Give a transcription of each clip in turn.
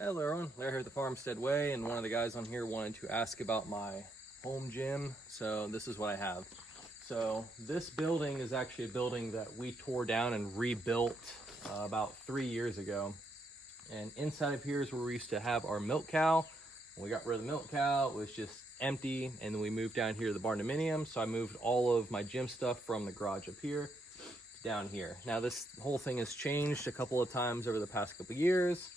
Hello everyone, Larry here at the Farmstead Way, and one of the guys on here wanted to ask about my home gym, so this is what I have. So this building is actually a building that we tore down and rebuilt about 3 years ago. And inside of here is where we used to have our milk cow. When we got rid of the milk cow, it was just empty, and then we moved down here to the barn dominium, so I moved all of my gym stuff from the garage up here to down here. Now this whole thing has changed a couple of times over the past couple of years.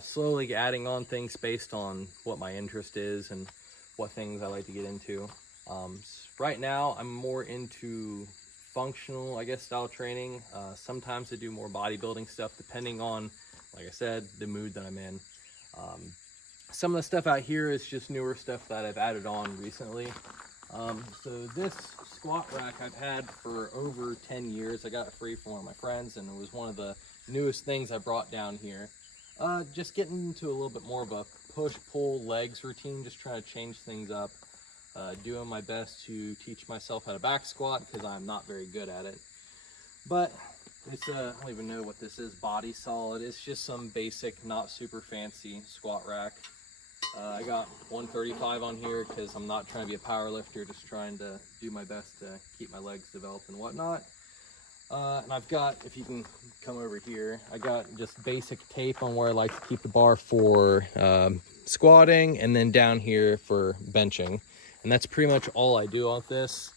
Slowly adding on things based on what my interest is and what things I like to get into. Right now, I'm more into functional, style training. Sometimes I do more bodybuilding stuff depending on, like I said, the mood that I'm in. Some of the stuff out here is just newer stuff that I've added on recently. So this squat rack I've had for over 10 years. I got it free from one of my friends, and it was one of the newest things I brought down here. Just getting into a little bit more of a push-pull legs routine, just trying to change things up. Doing my best to teach myself how to back squat because I'm not very good at it. But it's I don't even know what this is, body solid. It's just some basic, not super fancy squat rack. I got 135 on here because I'm not trying to be a power lifter, just trying to do my best to keep my legs developed and whatnot. And I've got, if you can come over here, I got just basic tape on where I like to keep the bar for squatting, and then down here for benching. And that's pretty much all I do with this.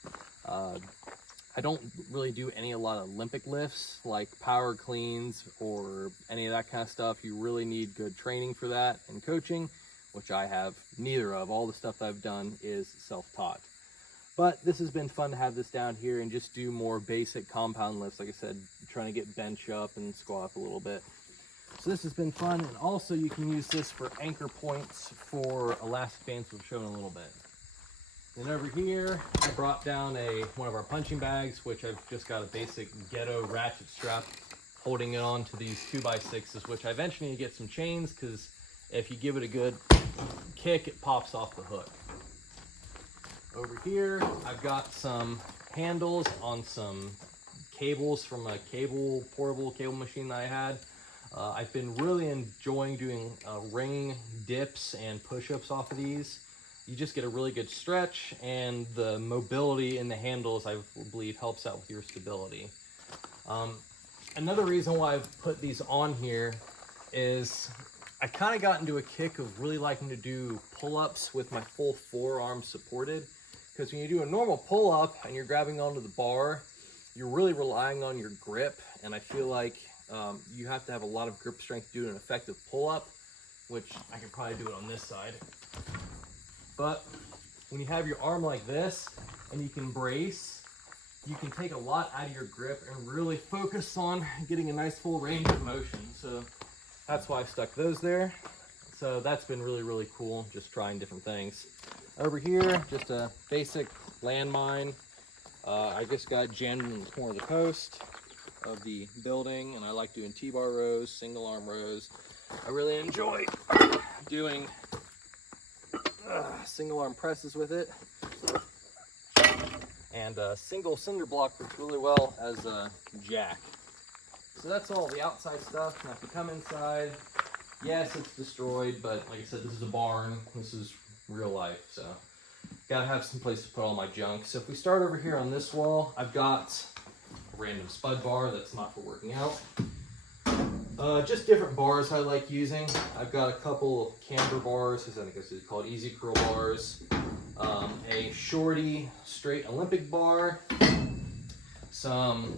I don't really do a lot of Olympic lifts like power cleans or any of that kind of stuff. You really need good training for that and coaching, which I have neither of. All the stuff I've done is self-taught. But this has been fun to have this down here and just do more basic compound lifts. Like I said, trying to get bench up and squat up a little bit. So this has been fun. And also you can use this for anchor points for elastic bands, which we'll show in a little bit. Then over here, I brought down one of our punching bags, which I've just got a basic ghetto ratchet strap holding it on to these 2x6s, which I eventually need to get some chains because if you give it a good kick, it pops off the hook. Over here, I've got some handles on some cables from a portable cable machine that I had. I've been really enjoying doing ring dips and push-ups off of these. You just get a really good stretch, and the mobility in the handles, I believe, helps out with your stability. Another reason why I've put these on here is I kind of got into a kick of really liking to do pull-ups with my full forearm supported. Because when you do a normal pull-up and you're grabbing onto the bar, you're really relying on your grip. And I feel like you have to have a lot of grip strength to do an effective pull-up, which I could probably do it on this side. But when you have your arm like this and you can brace, you can take a lot out of your grip and really focus on getting a nice full range of motion. So that's why I stuck those there. So that's been really, really cool, just trying different things. Over here, just a basic landmine. I just got jammed in the corner of the post of the building, and I like doing T-bar rows, single arm rows. I really enjoy doing single arm presses with it. And single cinder block works really well as a jack. So that's all the outside stuff. Now if you come inside, yes, it's destroyed, but like I said, this is a barn. This is real life, so gotta have some place to put all my junk. So if we start over here on this wall, I've got a random spud bar that's not for working out. Just different bars I like using. I've got a couple of camber bars, I think it's called easy curl bars, a shorty straight Olympic bar, some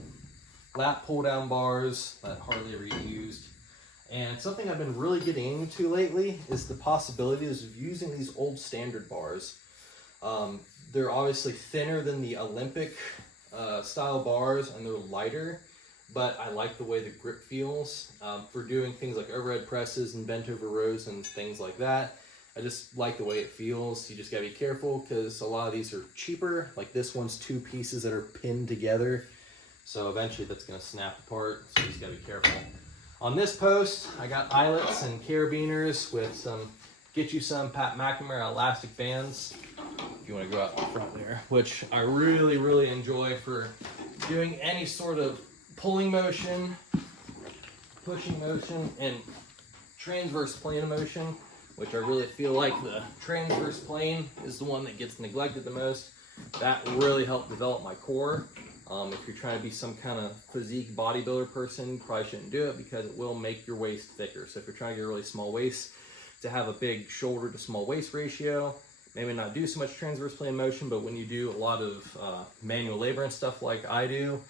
lat pull down bars that hardly ever get used. And something I've been really getting into lately is the possibilities of using these old standard bars. They're obviously thinner than the Olympic style bars, and they're lighter, but I like the way the grip feels for doing things like overhead presses and bent over rows and things like that. I just like the way it feels. You just gotta be careful because a lot of these are cheaper. Like this one's 2 pieces that are pinned together. So eventually that's gonna snap apart, so you just gotta be careful. On this post, I got eyelets and carabiners with get you some Pat McNamara elastic bands, if you want to go out in front there, which I really, really enjoy for doing any sort of pulling motion, pushing motion, and transverse plane of motion, which I really feel like the transverse plane is the one that gets neglected the most. That really helped develop my core. If you're trying to be some kind of physique bodybuilder person, you probably shouldn't do it because it will make your waist thicker. So if you're trying to get a really small waist, to have a big shoulder to small waist ratio, maybe not do so much transverse plane motion, but when you do a lot of manual labor and stuff like I do,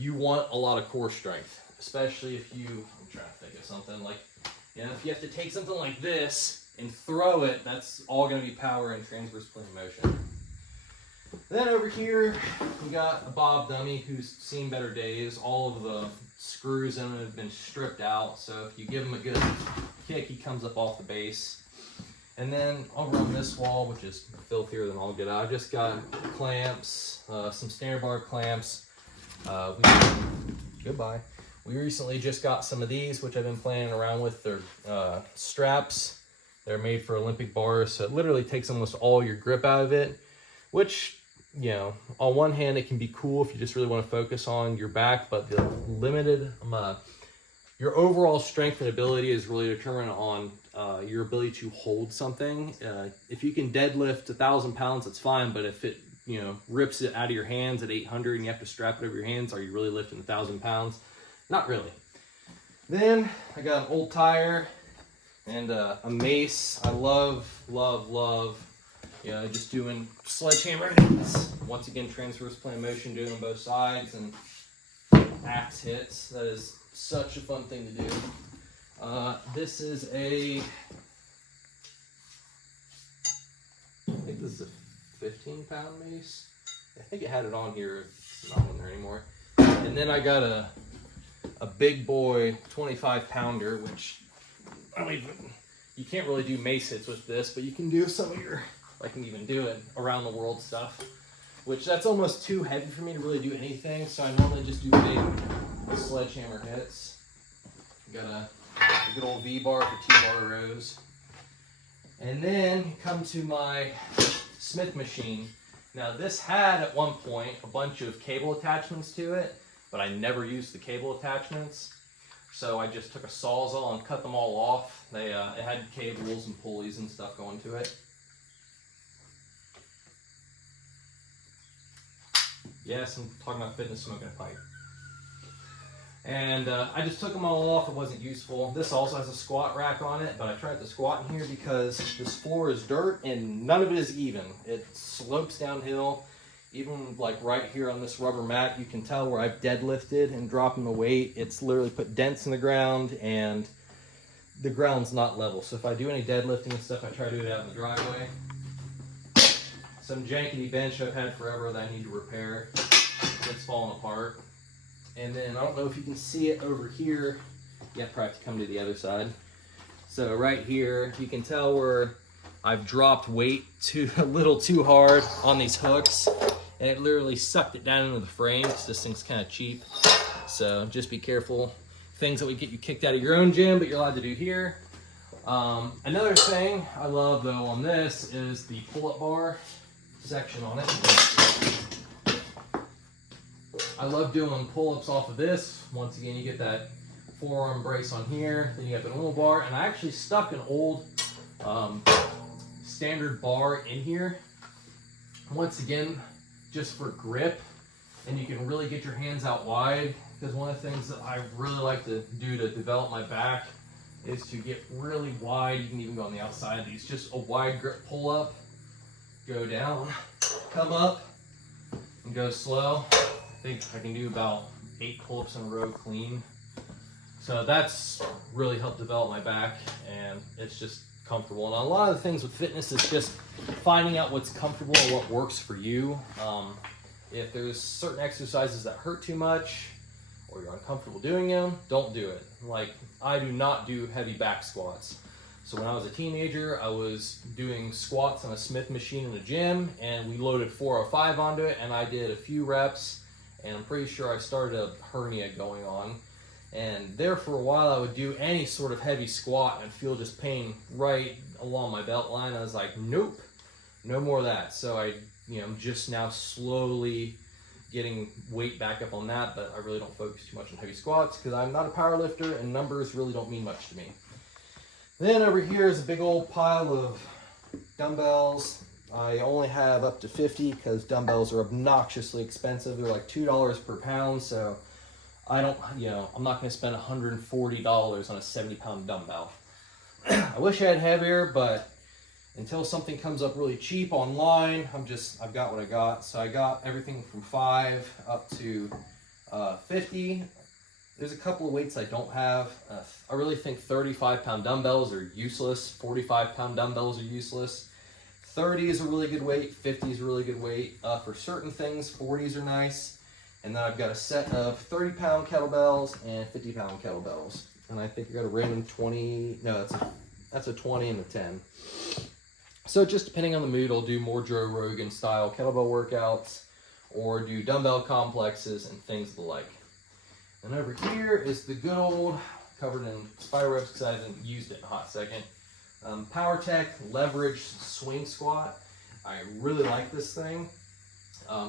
you want a lot of core strength, especially if you, I'm trying to think of something like, if you have to take something like this and throw it, that's all going to be power and transverse plane motion. Then over here, we got a Bob dummy who's seen better days. All of the screws in it have been stripped out, so if you give him a good kick, he comes up off the base. And then over on this wall, which is filthier than all get out, I just got clamps, some standard bar clamps. Goodbye. We recently just got some of these, which I've been playing around with. They're straps. They're made for Olympic bars, so it literally takes almost all your grip out of it, which, on one hand, it can be cool if you just really want to focus on your back, but the limited, your overall strength and ability is really determined on your ability to hold something. If you can deadlift 1,000 pounds, it's fine, but if it, rips it out of your hands at 800 and you have to strap it over your hands, are you really lifting 1,000 pounds? Not really. Then I got an old tire and a mace. I love just doing sledgehammer hits. Once again, transverse plane motion, doing on both sides, and axe hits. That is such a fun thing to do. This is I think this is a 15-pound mace. I think it had it on here. It's not on there anymore. And then I got a big boy 25-pounder, which you can't really do mace hits with this, but you can do some of your, I can even do it around the world stuff, which that's almost too heavy for me to really do anything. So I normally just do big sledgehammer hits. Got a good old V-bar for T-bar rows. And then come to my Smith machine. Now this had at one point a bunch of cable attachments to it, but I never used the cable attachments. So I just took a Sawzall and cut them all off. It had cables and pulleys and stuff going to it. Yes, I'm talking about fitness, smoking a pipe. And I just took them all off. It wasn't useful. This also has a squat rack on it, but I tried to squat in here because this floor is dirt and none of it is even. It slopes downhill. Even like right here on this rubber mat, you can tell where I've deadlifted and dropping the weight. It's literally put dents in the ground and the ground's not level. So if I do any deadlifting and stuff, I try to do it out in the driveway. Some jankety bench I've had forever that I need to repair. It's falling apart. And then I don't know if you can see it over here. Yeah, probably have to come to the other side. So right here, you can tell where I've dropped weight a little too hard on these hooks. And it literally sucked it down into the frame because this thing's kind of cheap. So just be careful. Things that would get you kicked out of your own gym, but you're allowed to do here. Another thing I love though on this is the pull-up bar section on it. I love doing pull-ups off of this. Once again, you get that forearm brace on here, then you have the normal bar, and I actually stuck an old standard bar in here. Once again, just for grip, and you can really get your hands out wide, because one of the things that I really like to do to develop my back is to get really wide. You can even go on the outside of these, just a wide grip pull-up, go down, come up, and go slow. I think I can do about 8 pull-ups in a row clean. So that's really helped develop my back, and it's just comfortable. And a lot of the things with fitness is just finding out what's comfortable and what works for you. If there's certain exercises that hurt too much or you're uncomfortable doing them, don't do it. Like, I do not do heavy back squats. So when I was a teenager, I was doing squats on a Smith machine in the gym, and we loaded 405 onto it, and I did a few reps, and I'm pretty sure I started a hernia going on. And there for a while, I would do any sort of heavy squat and feel just pain right along my belt line. I was like, nope, no more of that. So I'm just now slowly getting weight back up on that, but I really don't focus too much on heavy squats because I'm not a power lifter and numbers really don't mean much to me. Then over here is a big old pile of dumbbells. I only have up to 50 because dumbbells are obnoxiously expensive. They're like $2 per pound, so I don't, I'm not going to spend $140 on a 70-pound dumbbell. I wish I had heavier, but until something comes up really cheap online, I've got what I got. So I got everything from 5 up to 50. There's a couple of weights I don't have. I really think 35-pound dumbbells are useless. 45-pound dumbbells are useless. 30 is a really good weight. 50 is a really good weight. For certain things, 40s are nice. And then I've got a set of 30-pound kettlebells and 50-pound kettlebells. And I think I got a random 20. No, that's a 20 and a 10. So just depending on the mood, I'll do more Joe Rogan style kettlebell workouts or do dumbbell complexes and things of the like. And over here is the good old, covered in spider webs because I haven't used it in a hot second, PowerTech Leverage Swing Squat. I really like this thing.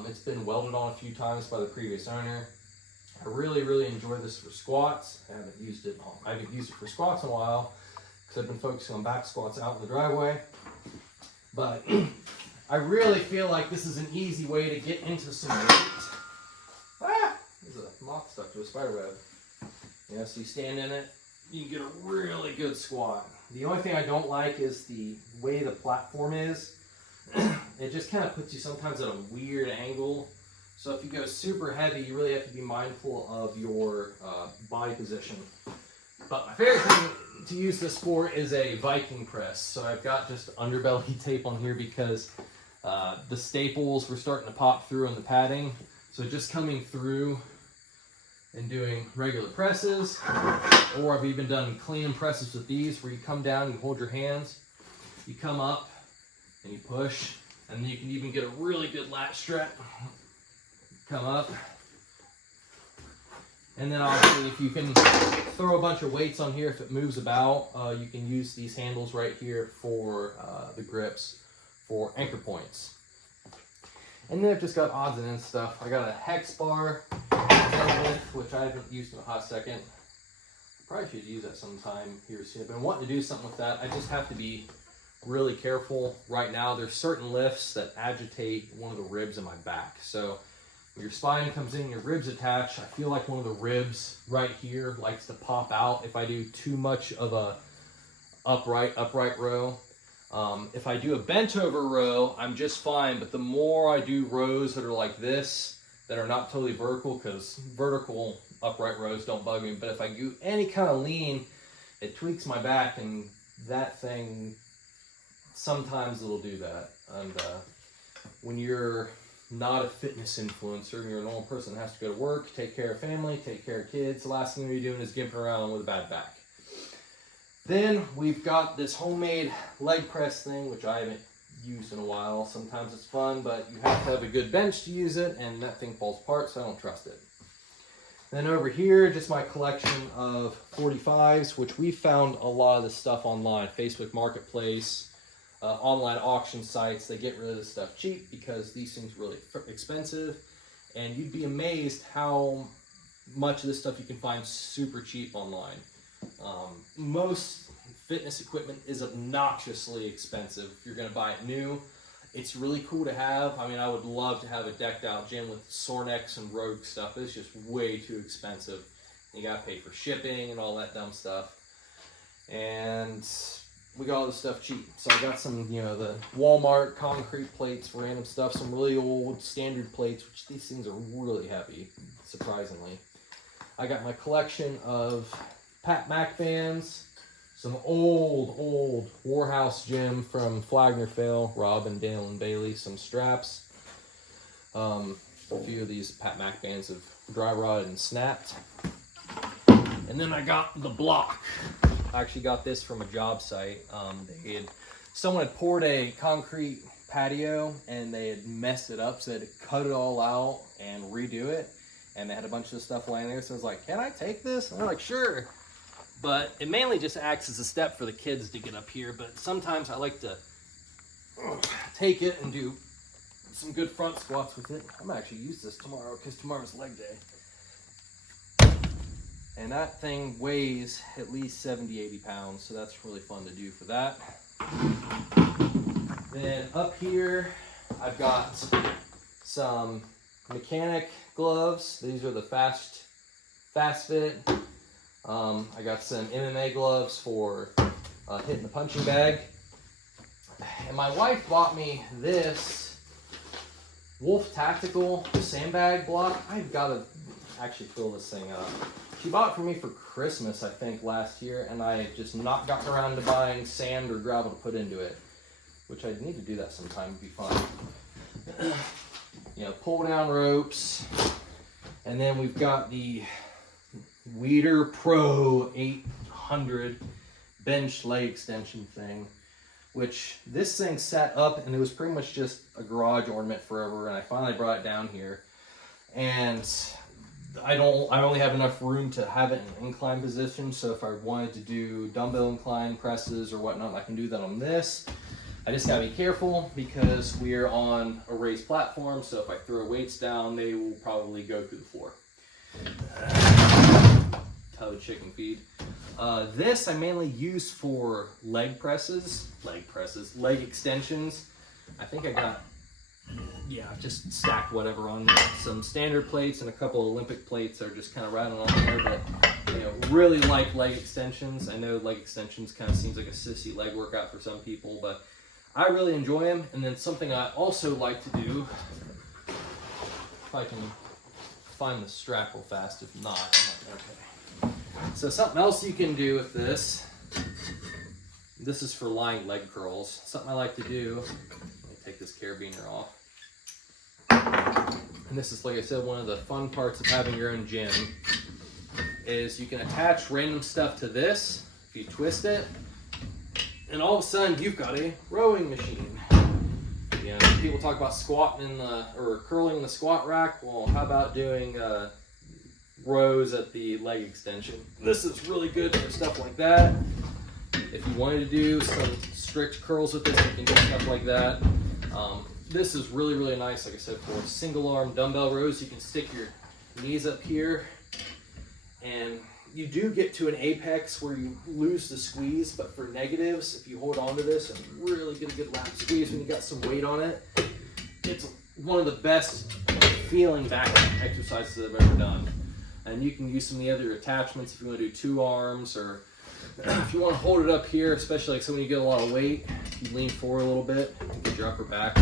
It's been welded on a few times by the previous owner. I really enjoy this for squats. I haven't used it for squats in a while because I've been focusing on back squats out in the driveway. But I really feel like this is an easy way to get into some weight. There's a moth stuck to a spider web. So you stand in it, you can get a really good squat. The only thing I don't like is the way the platform is. It just kind of puts you sometimes at a weird angle. So if you go super heavy, you really have to be mindful of your body position. But my favorite thing to use this for is a Viking press. So I've got just underbelly tape on here because the staples were starting to pop through on the padding. So just coming through and doing regular presses, or I've even done clean presses with these where you come down, you hold your hands, you come up and you push, and then you can even get a really good lat strap. Come up. And then obviously if you can throw a bunch of weights on here, if it moves about, you can use these handles right here for the grips for anchor points. And then I've just got odds and ends stuff. I got a hex bar, which I haven't used in a hot second. Probably should use that sometime here soon. I've been wanting to do something with that. I just have to be really careful. Right now, there's certain lifts that agitate one of the ribs in my back. So when your spine comes in, your ribs attach. I feel like one of the ribs right here likes to pop out if I do too much of a upright row. If I do a bent over row, I'm just fine. But the more I do rows that are like this, that are not totally vertical, because vertical upright rows don't bug me. But if I do any kind of lean, it tweaks my back, and that thing, sometimes it'll do that. And when you're not a fitness influencer, and you're a normal person that has to go to work, take care of family, take care of kids, the last thing you're doing is gimping around with a bad back. Then we've got this homemade leg press thing, which I haven't used in a while. Sometimes it's fun, but you have to have a good bench to use it, and that thing falls apart, so I don't trust it. Then over here, just my collection of 45s, which we found a lot of this stuff online, Facebook Marketplace, online auction sites. They get rid of this stuff cheap because these things are really expensive, and you'd be amazed how much of this stuff you can find super cheap online. Most fitness equipment is obnoxiously expensive. If you're going to buy it new, it's really cool to have. I mean, I would love to have a decked out gym with Sornex and Rogue stuff. It's just way too expensive. You got to pay for shipping and all that dumb stuff. And we got all this stuff cheap. So I got some, the Walmart concrete plates for random stuff, some really old standard plates, which these things are really heavy, surprisingly. I got my collection of Pat Mac bands, some old Warhouse gym from Flagner Fail, Rob and Dale and Bailey, some straps. A few of these Pat Mac bands have dry rotted and snapped. And then I got the block. I actually got this from a job site. Someone had poured a concrete patio and they had messed it up, so they had to cut it all out and redo it. And they had a bunch of stuff laying there, so I was like, can I take this? And they're like, sure. But it mainly just acts as a step for the kids to get up here, but sometimes I like to take it and do some good front squats with it. I'm gonna actually use this tomorrow because tomorrow's leg day. And that thing weighs at least 70, 80 pounds, so that's really fun to do for that. Then up here, I've got some mechanic gloves. These are the fast fit. I got some MMA gloves for hitting the punching bag. And my wife bought me this Wolf Tactical Sandbag block. I've got to actually fill this thing up. She bought it for me for Christmas, I think, last year, and I just not gotten around to buying sand or gravel to put into it, which I need to do that sometime. It'd be fun. You know, pull down ropes, and then we've got the Weeder Pro 800 bench leg extension thing, which this thing sat up and it was pretty much just a garage ornament forever, and I finally brought it down here, and I only have enough room to have it in an incline position, so if I wanted to do dumbbell incline presses or whatnot, I can do that on this. I just gotta be careful because we're on a raised platform, so if I throw weights down, they will probably go through the floor. Toad chicken feed. This I mainly use for leg extensions. I think I got, I've just stacked whatever on there. Some standard plates and a couple Olympic plates are just kind of rattling on there, but you know, really like leg extensions. I know leg extensions kind of seems like a sissy leg workout for some people, but I really enjoy them. And then something I also like to do, if I can find the strap real fast, if not, I'm like, okay. So something else you can do with this is for lying leg curls. Something I like to do, let me take this carabiner off. And this is, like I said, one of the fun parts of having your own gym, is you can attach random stuff to this if you twist it, and all of a sudden you've got a rowing machine. You know, people talk about squatting or curling in the squat rack. Well, how about doing rows at the leg extension? This is really good for stuff like that. If you wanted to do some strict curls with this, you can do stuff like that. This is really, really nice, like I said, for single arm dumbbell rows. You can stick your knees up here, and you do get to an apex where you lose the squeeze, but for negatives, if you hold on to this and really get a good lap squeeze when you got some weight on it, it's one of the best feeling back exercises I've ever done. And you can use some of the other attachments if you want to do two arms, or if you want to hold it up here, especially like so when you get a lot of weight, you lean forward a little bit and get your upper back.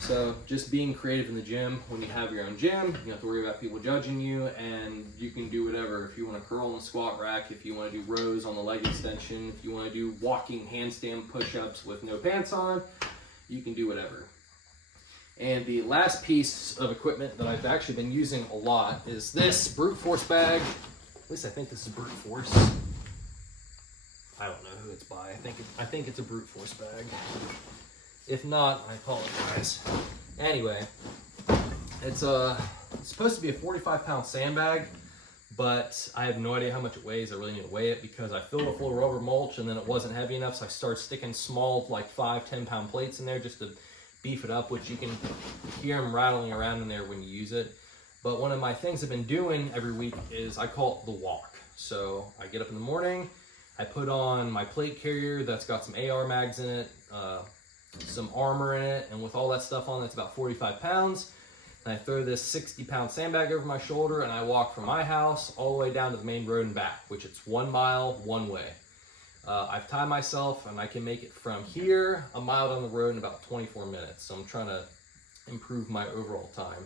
So just being creative in the gym. When you have your own gym, you don't have to worry about people judging you, and you can do whatever. If you want to curl on the squat rack, if you want to do rows on the leg extension, if you want to do walking handstand push-ups with no pants on, you can do whatever. And the last piece of equipment that I've actually been using a lot is this brute force bag. At least I think this is brute force. I don't know who it's by. I think it's a brute force bag. If not, I apologize. Anyway, it's supposed to be a 45-pound sandbag, but I have no idea how much it weighs. I really need to weigh it because I filled it full of rubber mulch and then it wasn't heavy enough, so I started sticking small, like 5-10 pound plates in there just to beef it up, which you can hear them rattling around in there when you use it. But one of my things I've been doing every week is I call it the walk. So I get up in the morning, I put on my plate carrier that's got some AR mags in it, some armor in it, and with all that stuff on, that's about 45 pounds. And I throw this 60-pound sandbag over my shoulder, and I walk from my house all the way down to the main road and back, which it's 1 mile one way. I've timed myself, and I can make it from here a mile down the road in about 24 minutes. So I'm trying to improve my overall time.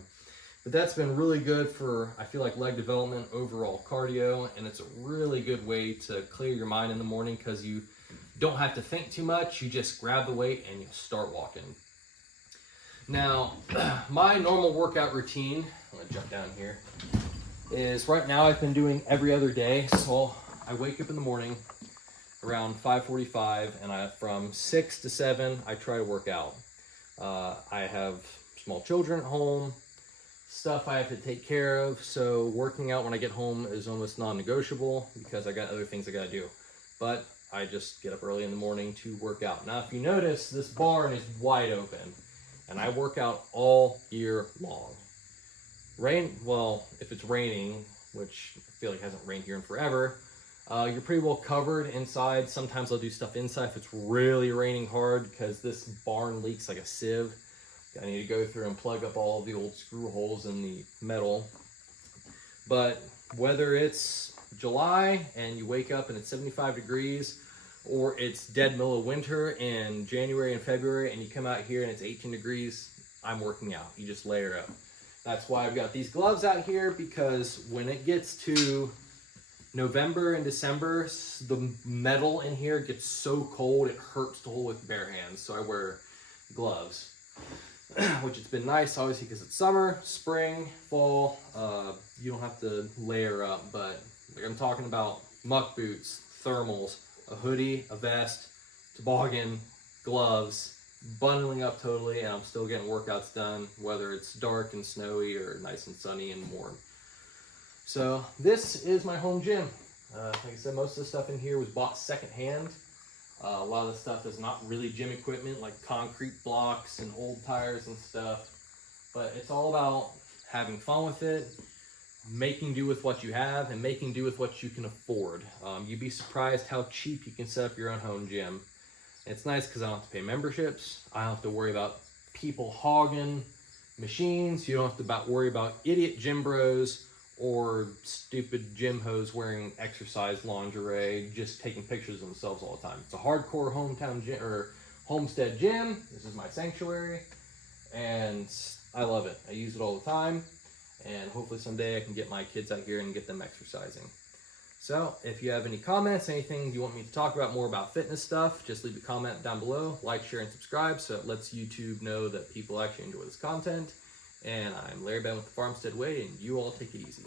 But that's been really good for, I feel like, leg development, overall cardio, and it's a really good way to clear your mind in the morning because you don't have to think too much. You just grab the weight and you start walking. Now, my normal workout routine, I'm gonna jump down here, is right now I've been doing every other day. So I wake up in the morning around 5:45, and from 6 to 7, I try to work out. I have small children at home, stuff I have to take care of, so working out when I get home is almost non-negotiable because I got other things I gotta do. But I just get up early in the morning to work out. Now, if you notice, this barn is wide open, and I work out all year long. Well, if it's raining, which I feel like hasn't rained here in forever. You're pretty well covered inside. Sometimes I'll do stuff inside if it's really raining hard, because this barn leaks like a sieve. I need to go through and plug up all of the old screw holes in the metal. But whether it's July and you wake up and it's 75 degrees, or it's dead middle of winter in January and February and you come out here and it's 18 degrees, I'm working out. You just layer up. That's why I've got these gloves out here, because when it gets to November and December, the metal in here gets so cold it hurts to hold with bare hands. So I wear gloves, which it's been nice, obviously, because it's summer, spring, fall. You don't have to layer up, but like I'm talking about muck boots, thermals, a hoodie, a vest, toboggan, gloves, bundling up totally, and I'm still getting workouts done, whether it's dark and snowy or nice and sunny and warm. So this is my home gym. Like I said, most of the stuff in here was bought secondhand. A lot of the stuff is not really gym equipment, like concrete blocks and old tires and stuff. But it's all about having fun with it, making do with what you have, and making do with what you can afford. You'd be surprised how cheap you can set up your own home gym. It's nice because I don't have to pay memberships. I don't have to worry about people hogging machines. You don't have to worry about idiot gym bros or stupid gym hoes wearing exercise lingerie, just taking pictures of themselves all the time. It's a hardcore hometown gym, or homestead gym. This is my sanctuary, and I love it. I use it all the time, and hopefully someday I can get my kids out here and get them exercising. So if you have any comments, anything you want me to talk about more about fitness stuff, just leave a comment down below. Like, share, and subscribe so it lets YouTube know that people actually enjoy this content. And I'm Larry Ben with the Farmstead Way, and you all take it easy.